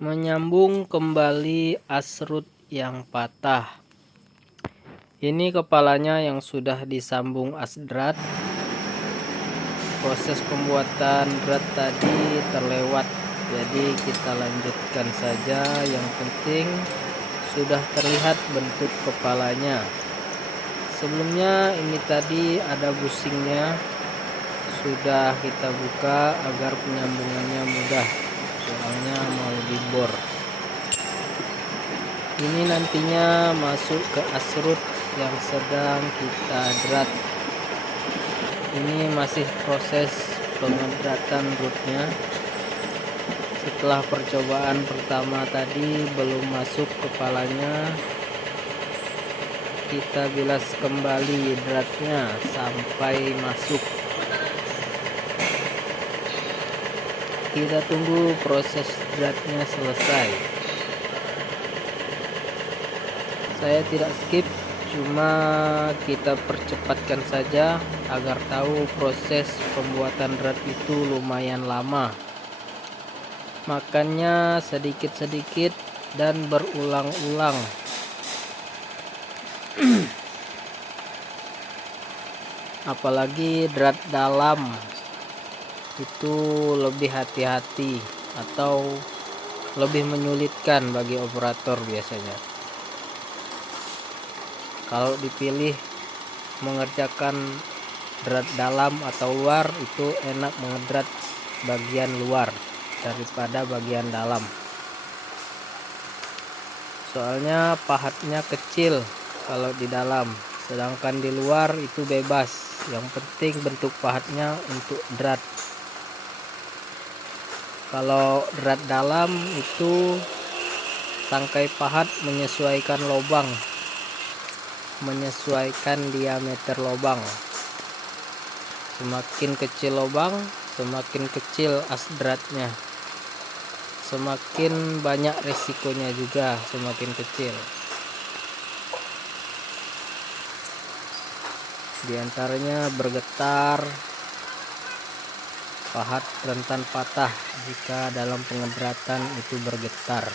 Menyambung kembali asrut yang patah. Ini kepalanya yang sudah disambung asdrat. Proses pembuatan drat tadi terlewat, jadi kita lanjutkan saja. Yang penting sudah terlihat bentuk kepalanya. Sebelumnya ini tadi ada busingnya, sudah kita buka agar penyambungannya mudah, soalnya mau dibor. Ini nantinya masuk ke asrut yang sedang kita drat. Ini masih proses pengedratan rootnya. Setelah percobaan pertama tadi belum masuk kepalanya, kita bilas kembali dratnya sampai masuk. Kita tunggu proses dratnya selesai. Saya tidak skip, cuma kita percepatkan saja agar tahu proses pembuatan drat itu lumayan lama. Makannya sedikit-sedikit dan berulang-ulang. Apalagi drat dalam itu lebih hati-hati atau lebih menyulitkan bagi operator biasanya. Kalau dipilih mengerjakan drat dalam atau luar, itu enak mengedrat bagian luar daripada bagian dalam. Soalnya pahatnya kecil kalau di dalam, sedangkan di luar itu bebas. Yang penting bentuk pahatnya untuk drat. Kalau drat dalam itu tangkai pahat menyesuaikan lubang, menyesuaikan diameter lubang. Semakin kecil lubang, semakin kecil asdratnya. Semakin banyak resikonya juga, semakin kecil. Di antaranya bergetar, pahat rentan patah jika dalam pengedratan itu bergetar.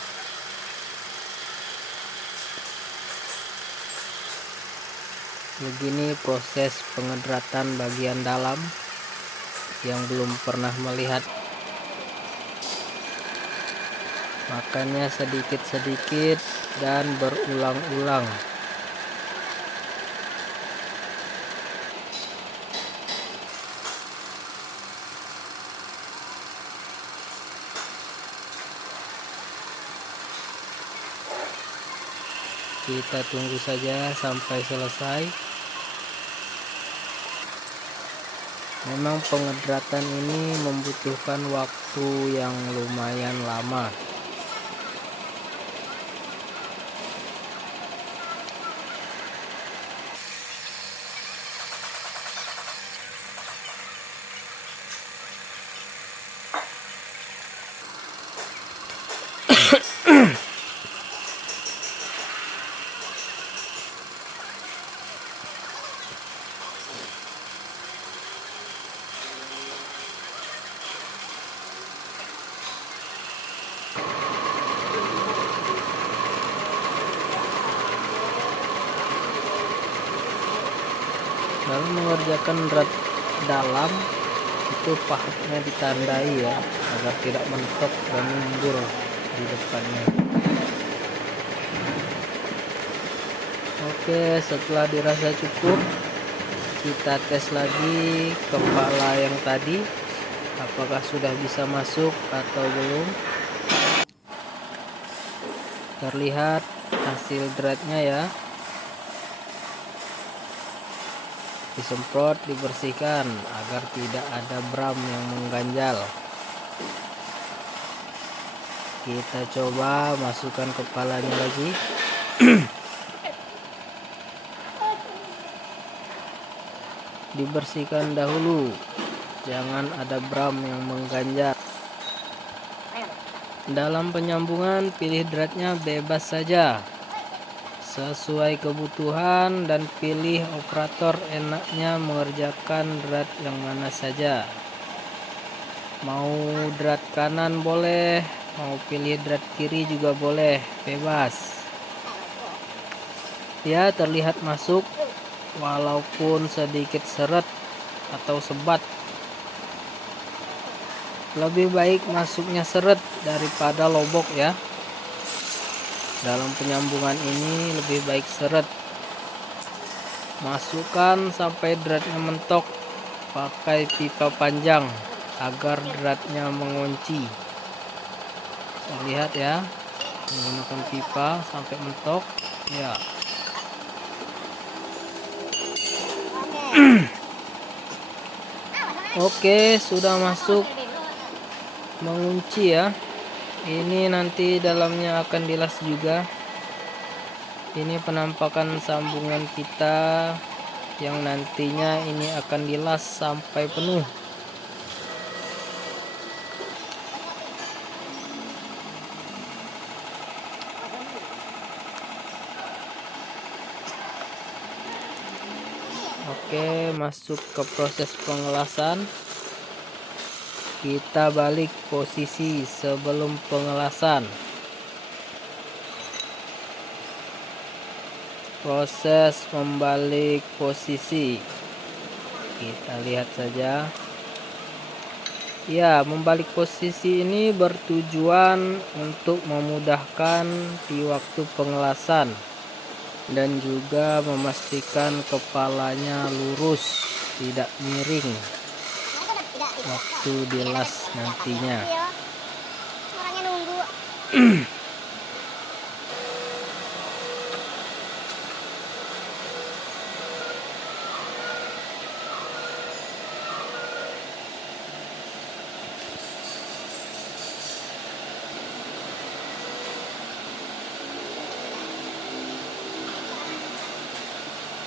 Begini proses pengedratan bagian dalam yang belum pernah melihat. Makannya sedikit-sedikit dan berulang-ulang. Kita tunggu saja sampai selesai. Memang pengedratan ini membutuhkan waktu yang lumayan lama. Dalam mengerjakan drat dalam itu pahatnya ditandai ya, agar tidak mentok dan mundur di depannya. Oke, setelah dirasa cukup, kita tes lagi kepala yang tadi, apakah sudah bisa masuk atau belum. Terlihat hasil dratnya ya. Disemprot, dibersihkan agar tidak ada bram yang mengganjal. Kita coba masukkan kepalanya lagi. Dibersihkan dahulu, jangan ada bram yang mengganjal. Dalam penyambungan pilih dratnya bebas saja, sesuai kebutuhan, dan pilih operator enaknya mengerjakan drat yang mana saja. Mau drat kanan boleh, Mau pilih drat kiri juga boleh, bebas. Ya, terlihat masuk walaupun sedikit seret atau sebat. Lebih baik masuknya seret daripada lobok ya. Dalam penyambungan ini lebih baik seret. Masukkan sampai dratnya mentok. Pakai pipa panjang agar dratnya mengunci. Lihat ya, menggunakan pipa sampai mentok ya. Oke, sudah masuk mengunci ya. Ini nanti dalamnya akan dilas juga. Ini penampakan sambungan kita yang nantinya ini akan dilas sampai penuh. Oke, masuk ke proses pengelasan. Kita balik posisi sebelum pengelasan. Proses membalik posisi, kita lihat saja ya. Membalik posisi ini bertujuan untuk memudahkan di waktu pengelasan dan juga memastikan kepalanya lurus, tidak miring waktu dilas nantinya.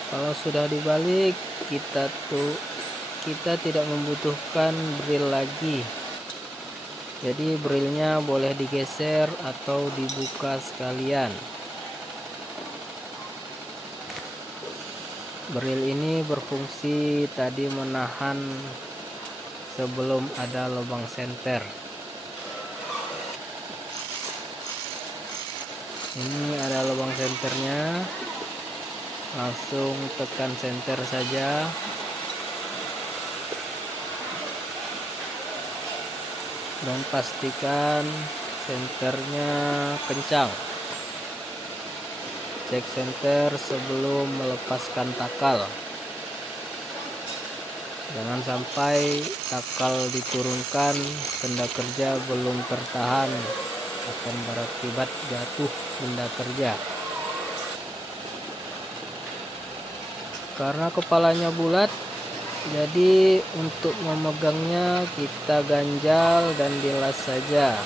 Kalau sudah dibalik, kita tidak membutuhkan bril lagi. Jadi brilnya boleh digeser atau dibuka sekalian. Bril ini berfungsi tadi menahan sebelum ada lubang senter. Ini ada lubang senternya, langsung tekan senter saja. Dan pastikan senternya kencang. Cek senter sebelum melepaskan takal. Jangan sampai takal diturunkan, benda kerja belum tertahan, akan berakibat jatuh benda kerja. Karena kepalanya bulat, jadi untuk memegangnya kita ganjal dan dilas saja.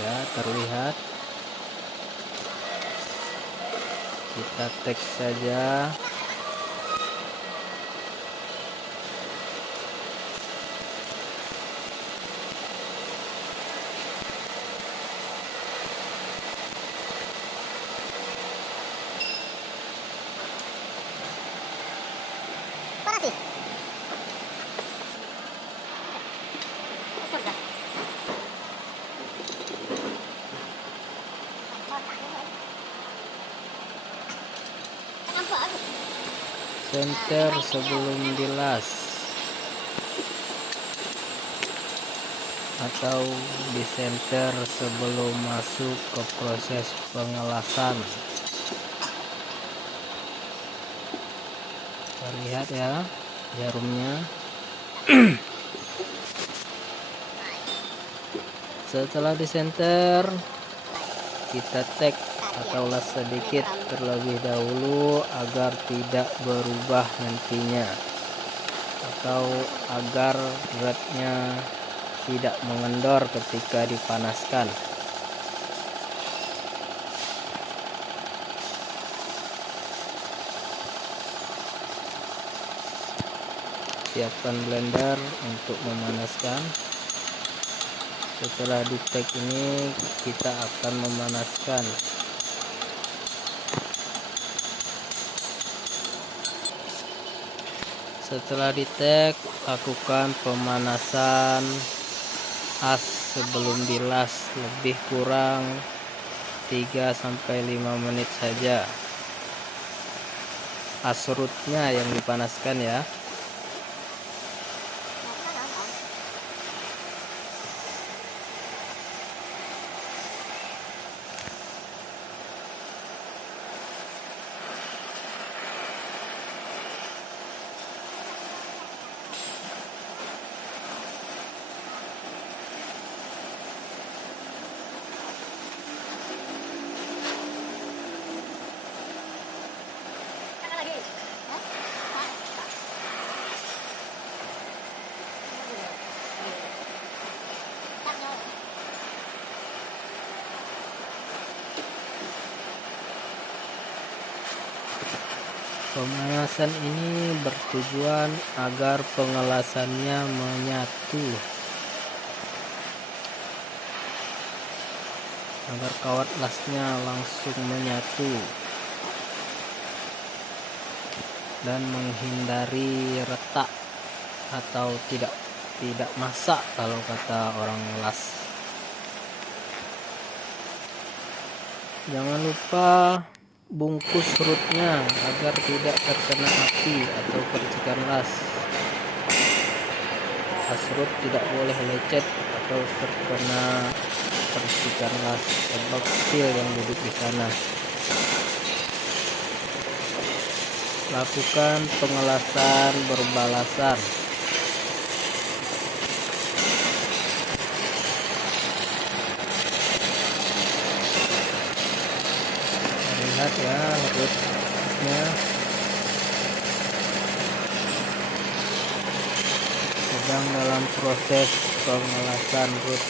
Ya, terlihat. Kita teks saja. Senter sebelum dilas atau disenter sebelum masuk ke proses pengelasan. Terlihat ya jarumnya. Setelah disenter, kita tek atau las sedikit terlebih dahulu agar tidak berubah nantinya, atau agar dratnya tidak mengendor ketika dipanaskan. Siapkan blender untuk memanaskan. Setelah di tag ini kita akan memanaskan. Setelah di-tag, lakukan pemanasan as sebelum dilas lebih kurang 3-5 menit saja. As rootnya yang dipanaskan ya. Pemanasan ini bertujuan agar pengelasannya menyatu, agar kawat lasnya langsung menyatu dan menghindari retak atau tidak masak kalau kata orang las. Jangan lupa bungkus rootnya agar tidak terkena api atau percikan las. As root tidak boleh lecet atau terkena percikan las sebab kecil yang duduk di sana. Lakukan pengelasan berbalasan. Lihat ya rootnya sedang dalam proses pengelasan root.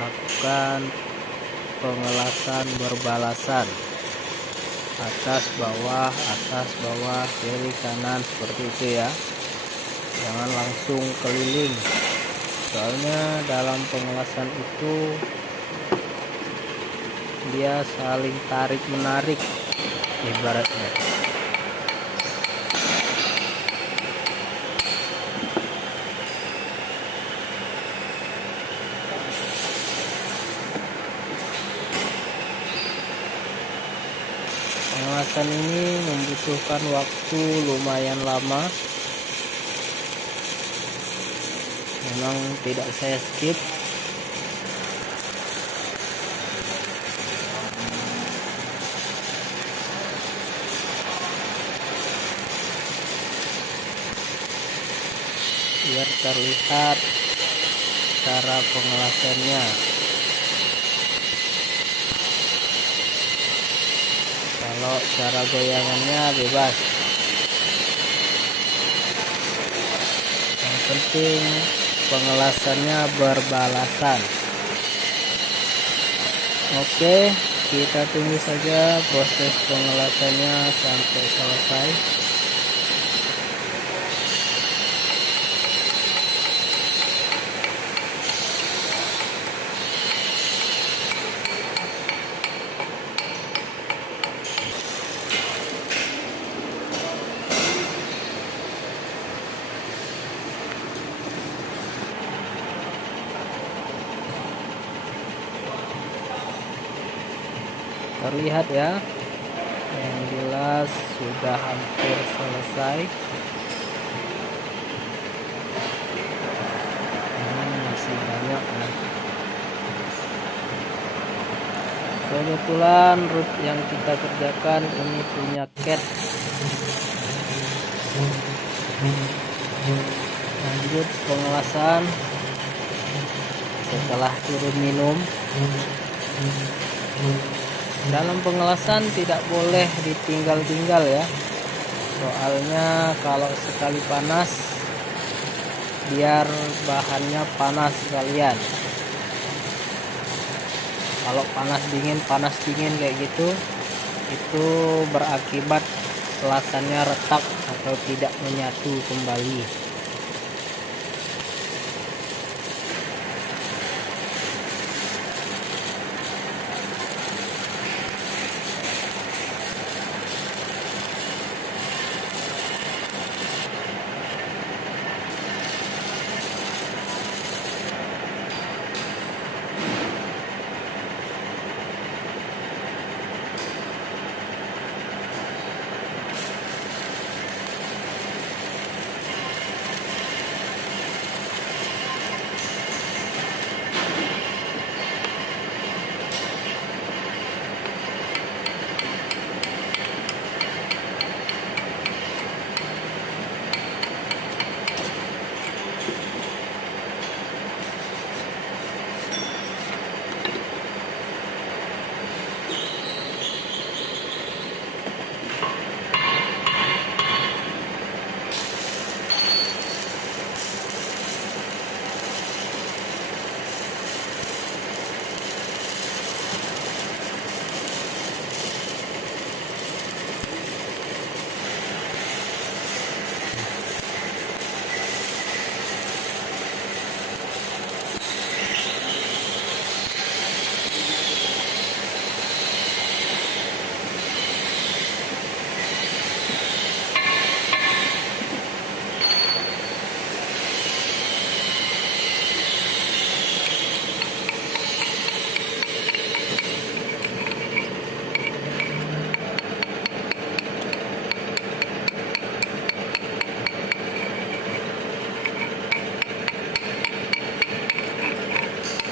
Lakukan pengelasan berbalasan, atas bawah, kiri kanan, seperti itu ya. Jangan langsung keliling, soalnya dalam pengelasan itu dia saling tarik menarik ibaratnya. Pengelasan ini membutuhkan waktu lumayan lama, memang tidak saya skip. Biar terlihat cara pengelasannya. Kalau cara goyangannya bebas, yang penting pengelasannya berbalasan. Oke, kita tunggu saja proses pengelasannya sampai selesai. Terlihat ya, yang jelas sudah hampir selesai. Masih banyak ya. Kebetulan root yang kita kerjakan ini punya cat. Lanjut pengelasan setelah turun minum. Dalam pengelasan tidak boleh ditinggal-tinggal ya, soalnya kalau sekali panas biar bahannya panas sekalian. Kalau panas dingin kayak gitu, itu berakibat elasannya retak atau tidak menyatu kembali.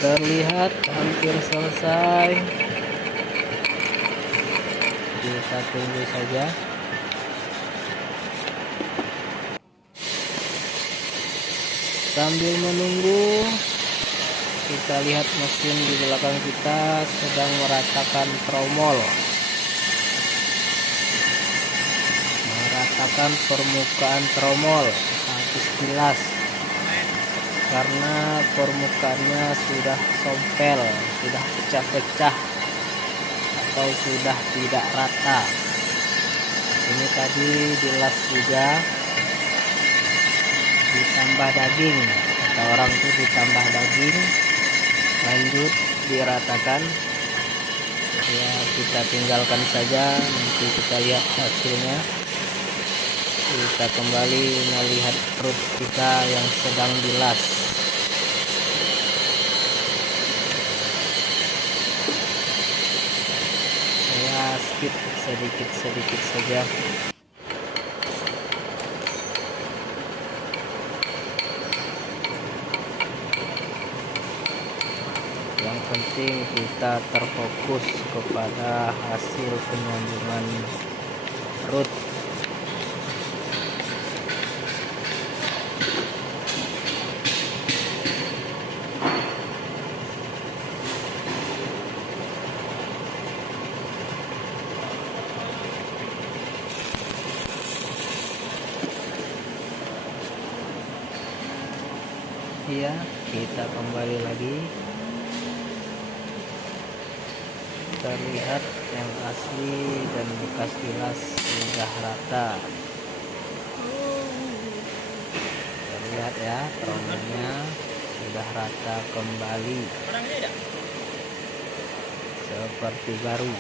Terlihat hampir selesai. Kita tunggu saja. Sambil menunggu, kita lihat mesin di belakang kita sedang meratakan tromol, meratakan permukaan tromol habis dilas karena permukaannya sudah sompel, sudah pecah-pecah atau sudah tidak rata. Ini tadi dilas juga, ditambah daging, kata orang tuh ditambah daging, lanjut diratakan. Ya, kita tinggalkan saja, nanti kita lihat hasilnya. Kita kembali melihat perut kita yang sedang dilas. Saya skip sedikit saja. Yang penting kita terfokus kepada hasil penyambungan perut. Iya, kita kembali lagi. Terlihat yang asli dan bekas bilas sudah rata. Terlihat ya, tromolnya sudah rata kembali seperti baru.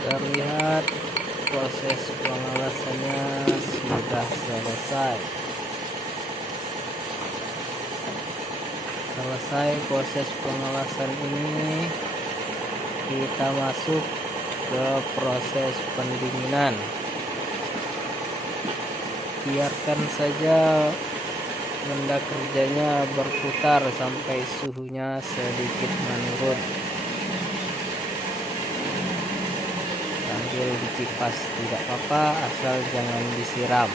Terlihat proses pengelasannya sudah selesai. Selesai proses pengelasan ini, kita masuk ke proses pendinginan. Biarkan saja benda kerjanya berputar sampai suhunya sedikit menurun. Sambil dikipas tidak apa-apa, asal jangan disiram.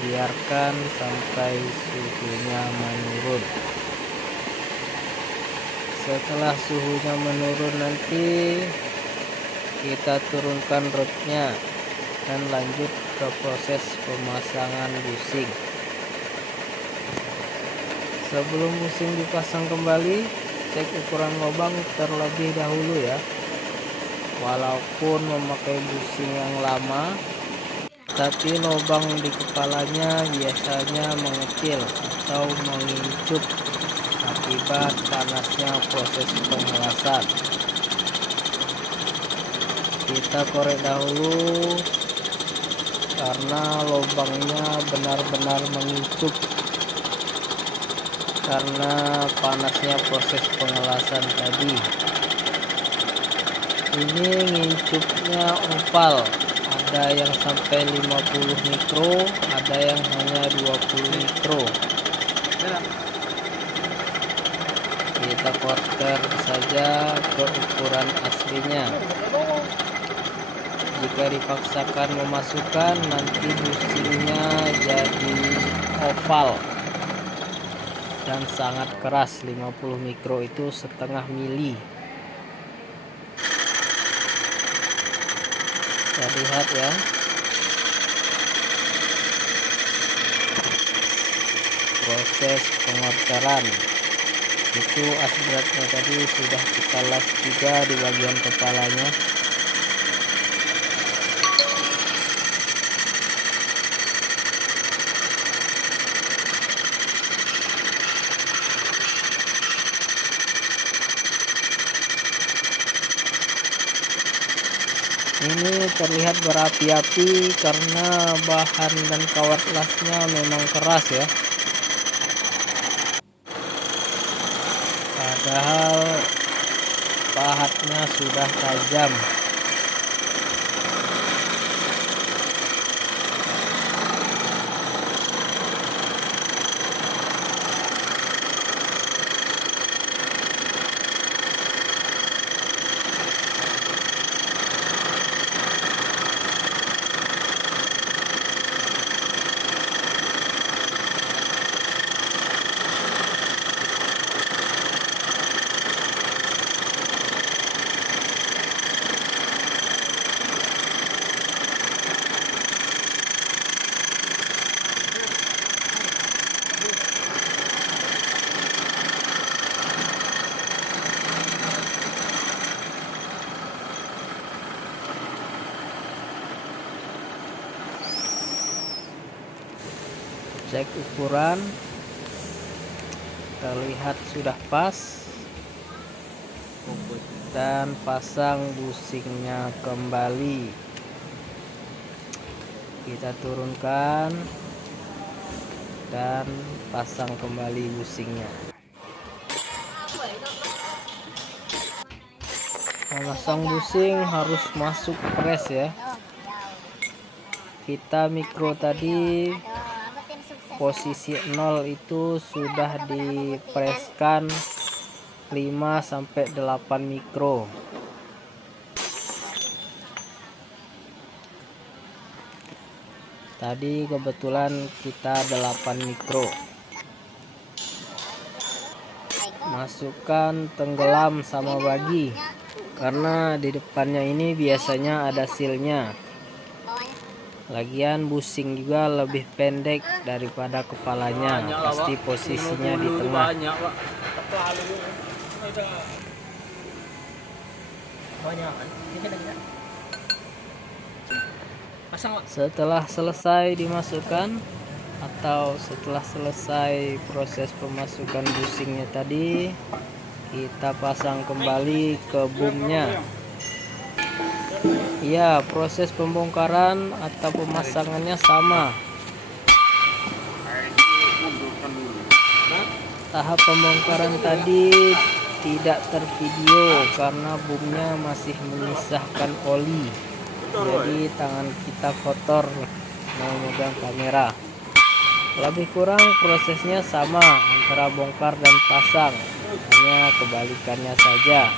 Biarkan sampai suhunya menurun. Setelah suhunya menurun nanti kita turunkan rodnya dan lanjut ke proses pemasangan busing. Sebelum busing dipasang kembali, cek ukuran lubang terlebih dahulu ya. Walaupun memakai busing yang lama, tapi lubang di kepalanya biasanya mengecil atau mengincup akibat panasnya proses pengelasan. Kita korek dahulu karena lubangnya benar-benar mengincup karena panasnya proses pengelasan tadi. Ini ngincupnya opal, ada yang sampai 50 mikro, ada yang hanya 20 mikro. Kita quarter saja ke ukuran aslinya. Jika dipaksakan memasukkan, nanti busingnya jadi oval dan sangat keras. 50 mikro itu setengah mili. Kita lihat ya, proses pengorteran. Itu asbratnya tadi sudah kita las juga di bagian kepalanya. Ini terlihat berapi-api karena bahan dan kawat lasnya memang keras ya. Padahal pahatnya sudah tajam. Cek ukuran, terlihat sudah pas, dan pasang busingnya kembali. Kita turunkan dan pasang kembali busingnya. Memasang busing harus masuk pres ya. Kita mikro tadi posisi 0 itu sudah dipreskan 5-8 mikro. Tadi kebetulan kita 8 mikro. Masukkan tenggelam sama bagi, karena di depannya ini biasanya ada silnya. Lagian busing juga lebih pendek daripada kepalanya, pasti posisinya di tengah. Setelah selesai dimasukkan atau setelah selesai proses pemasukan busingnya tadi, kita pasang kembali ke boomnya. Ya, proses pembongkaran atau pemasangannya sama. Tahap pembongkaran tadi tidak tervideo karena boomnya masih menyisakan oli. Jadi tangan kita kotor memegang kamera. Lebih kurang prosesnya sama antara bongkar dan pasang, hanya kebalikannya saja.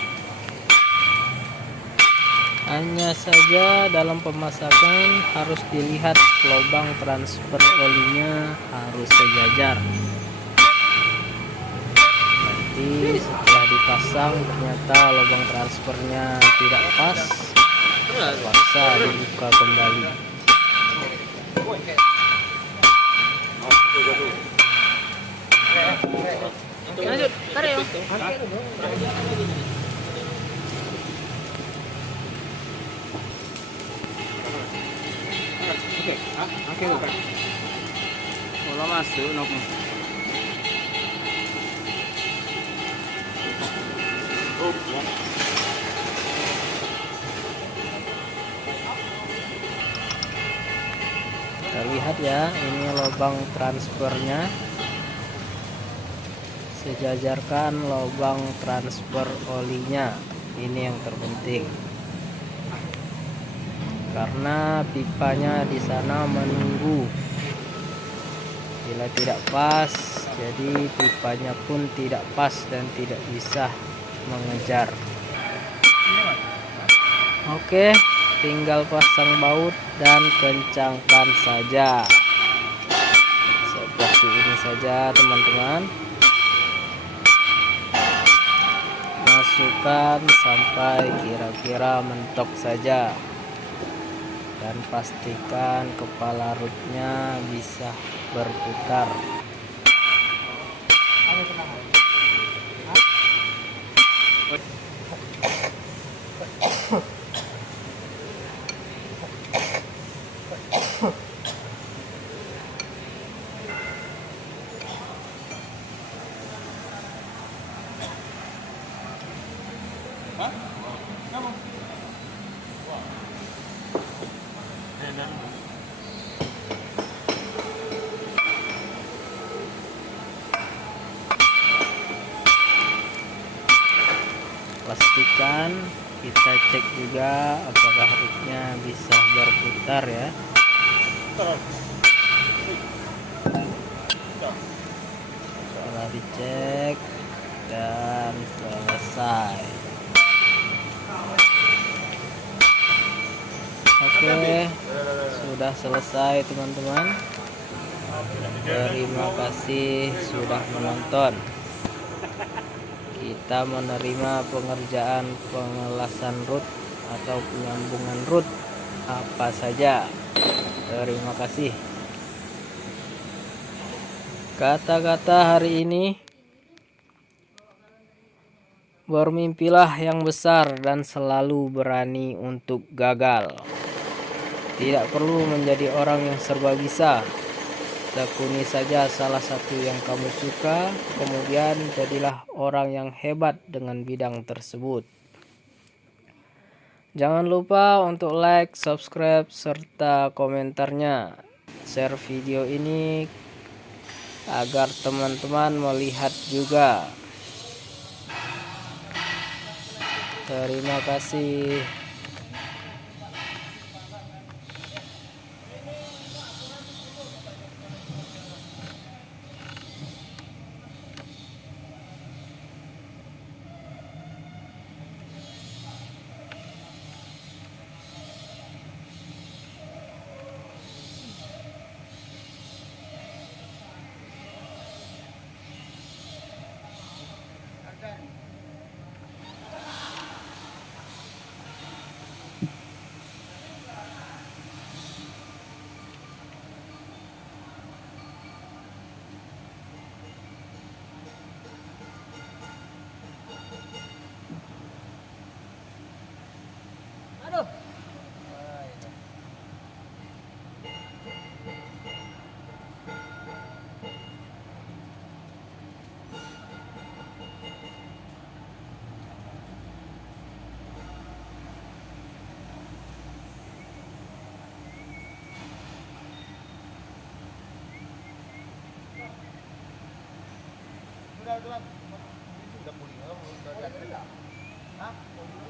Hanya saja dalam pemasakan harus dilihat lubang transfer olinya harus sejajar. Nanti setelah dipasang ternyata lubang transfernya tidak pas, terpaksa dibuka kembali. Lanjut, tarik ya. Oke. Kalau masuk, nopo. Kita lihat ya, ini lubang transfernya. Sejajarkan lubang transfer olinya, ini yang terpenting. Karena pipanya di sana menunggu. Bila tidak pas, jadi pipanya pun tidak pas dan tidak bisa mengejar. Oke, tinggal pasang baut dan kencangkan saja. seperti ini saja teman-teman. Masukkan sampai kira-kira mentok saja, dan pastikan kepala rootnya bisa berputar. Pastikan kita cek juga apakah rootnya bisa berputar ya. Setelah dicek dan selesai. Oke, sudah selesai teman-teman. Terima kasih sudah menonton. Kita menerima pengerjaan pengelasan root atau penyambungan root apa saja. Terima kasih. Kata-kata hari ini: bermimpilah yang besar dan selalu berani untuk gagal. Tidak perlu menjadi orang yang serba bisa. Tekuni saja salah satu yang kamu suka, kemudian jadilah orang yang hebat dengan bidang tersebut. Jangan lupa untuk like, subscribe, serta komentarnya. Share video ini agar teman-teman melihat juga. Terima kasih. Udah pulih. Hah?